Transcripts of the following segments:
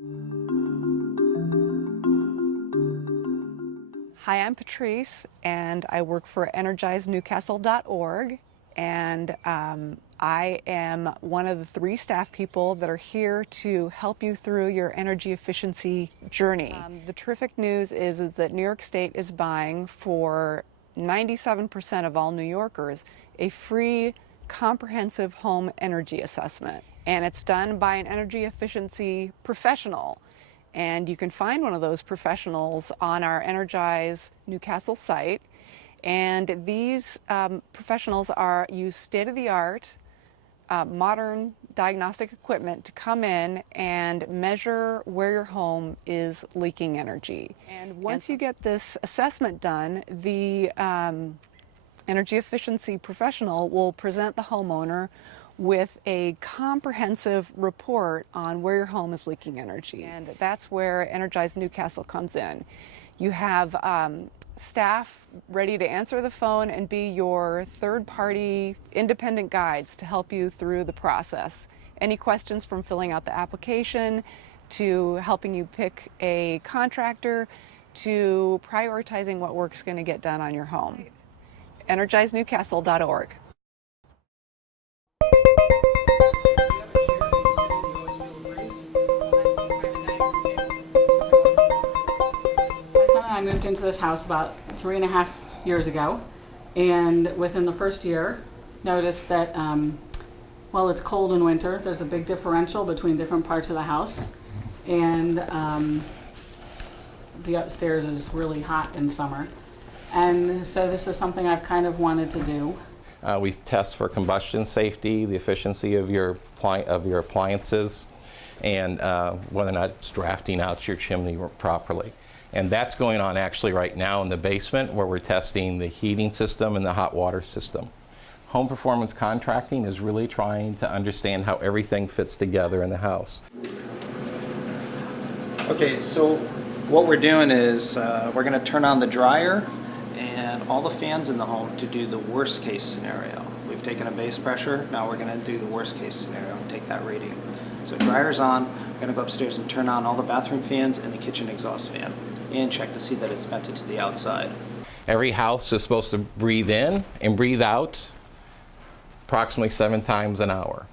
Hi, I'm Patrice, and I work for EnergizeNewcastle.org, and I am one of the 3 staff people that are here to help you through your energy efficiency journey. The terrific news is that New York State is buying for 97% of all New Yorkers a free comprehensive home energy assessment, and it's done by an energy efficiency professional. And you can find one of those professionals on our Energize Newcastle site. And these professionals use state-of-the-art modern diagnostic equipment to come in and measure where your home is leaking energy. And once you get this assessment done, the energy efficiency professional will present the homeowner with a comprehensive report on where your home is leaking energy. And that's where Energize Newcastle comes in. You have staff ready to answer the phone and be your third-party independent guides to help you through the process. Any questions from filling out the application, to helping you pick a contractor, to prioritizing what work's going to get done on your home. EnergizeNewcastle.org. I moved into this house about 3.5 years ago, and within the first year noticed that while it's cold in winter, there's a big differential between different parts of the house, and the upstairs is really hot in summer. And so this is something I've kind of wanted to do. We test for combustion safety, the efficiency of your appliances, and whether or not it's drafting out your chimney properly. And that's going on actually right now in the basement, where we're testing the heating system and the hot water system. Home performance contracting is really trying to understand how everything fits together in the house. Okay, so what we're doing is we're going to turn on the dryer and all the fans in the home to do the worst case scenario. We've taken a base pressure, now we're going to do the worst case scenario and take that reading. So dryer's on, I'm going to go upstairs and turn on all the bathroom fans and the kitchen exhaust fan and check to see that it's vented to the outside. Every house is supposed to breathe in and breathe out approximately 7 times an hour,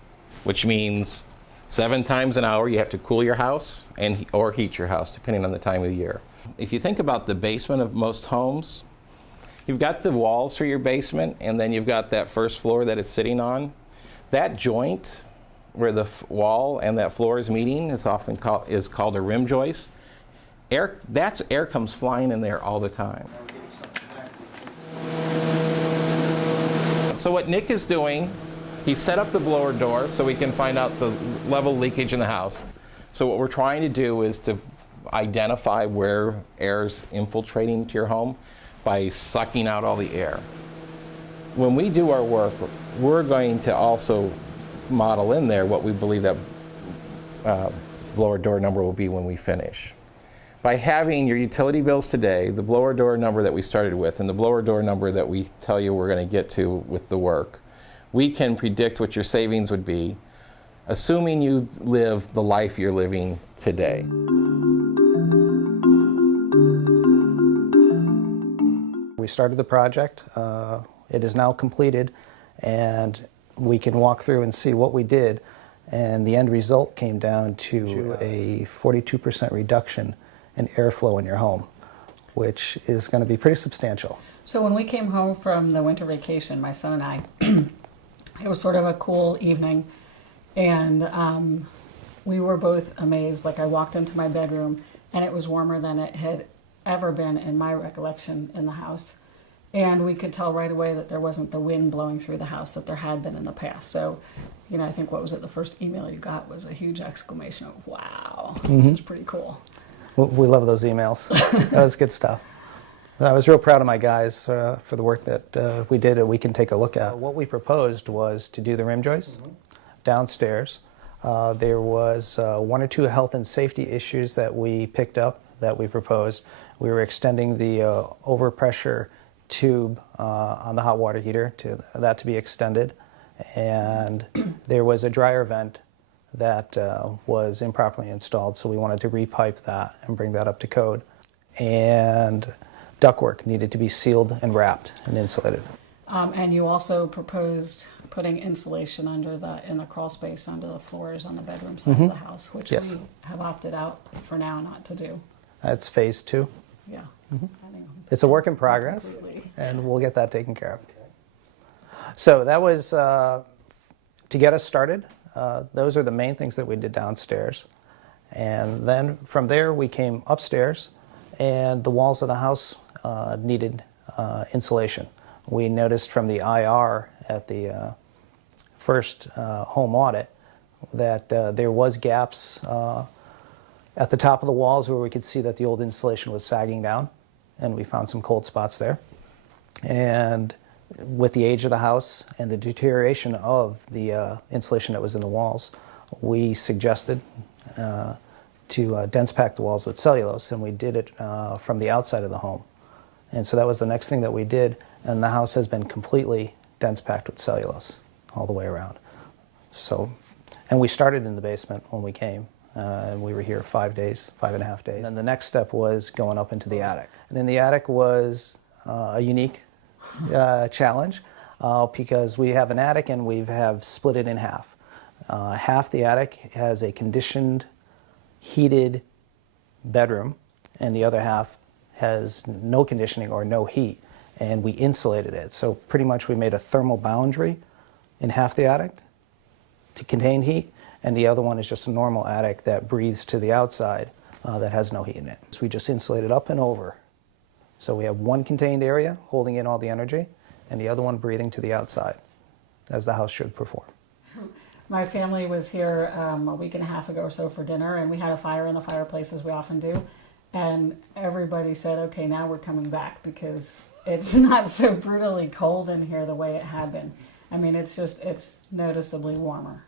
which means 7 times an hour you have to cool your house or heat your house, depending on the time of the year. If you think about the basement of most homes, you've got the walls for your basement, and then you've got that first floor that it's sitting on. That joint where the wall and that floor is meeting is often called a rim joist. Air comes flying in there all the time. So what Nick is doing, he set up the blower door so we can find out the level of leakage in the house. So what we're trying to do is to identify where air's infiltrating to your home by sucking out all the air. When we do our work, we're going to also model in there what we believe that blower door number will be when we finish. By having your utility bills today, the blower door number that we started with, and the blower door number that we tell you we're going to get to with the work, we can predict what your savings would be, assuming you live the life you're living today. We started the project, it is now completed, and we can walk through and see what we did, and the end result came down to a 42% reduction in airflow in your home, which is going to be pretty substantial. So when we came home from the winter vacation, my son and I, it was sort of a cool evening, and we were both amazed. Like, I walked into my bedroom and it was warmer than it had ever been in my recollection in the house. And we could tell right away that there wasn't the wind blowing through the house that there had been in the past. So, you know, I think what was it, the first email you got was a huge exclamation of, wow, this is pretty cool. We love those emails. That was good stuff. I was real proud of my guys for the work that we did, and we can take a look at. What we proposed was to do the rim joists downstairs. There was 1 or 2 health and safety issues that we picked up that we proposed. We were extending the overpressure tube on the hot water heater to be extended, and there was a dryer vent that was improperly installed, so we wanted to repipe that and bring that up to code. And ductwork needed to be sealed and wrapped and insulated. And you also proposed putting insulation in the crawl space under the floors on the bedroom side of the house, which Yes. we have opted out for now not to do. That's phase 2. Yeah. It's a work in progress, Completely. and we'll get that taken care of. So that was to get us started. Those are the main things that we did downstairs. And then from there we came upstairs, and the walls of the house needed insulation. We noticed from the IR at the first home audit that there was gaps at the top of the walls where we could see that the old insulation was sagging down, and we found some cold spots there. And with the age of the house and the deterioration of the insulation that was in the walls, we suggested to dense pack the walls with cellulose, and we did it from the outside of the home. And so that was the next thing that we did, and the house has been completely dense packed with cellulose all the way around. So, and we started in the basement when we came, and we were here 5 days, 5.5 days. And then the next step was going up into the attic. And in the attic was a unique challenge because we have an attic and we have split it in half. Half the attic has a conditioned, heated bedroom, and the other half has no conditioning or no heat, and we insulated it. So pretty much we made a thermal boundary in half the attic to contain heat, and the other one is just a normal attic that breathes to the outside that has no heat in it. So we just insulated up and over. So we have one contained area holding in all the energy, and the other one breathing to the outside, as the house should perform. My family was here a week and a half ago or so for dinner, and we had a fire in the fireplace as we often do. And everybody said, okay, now we're coming back because it's not so brutally cold in here the way it had been. I mean, it's noticeably warmer.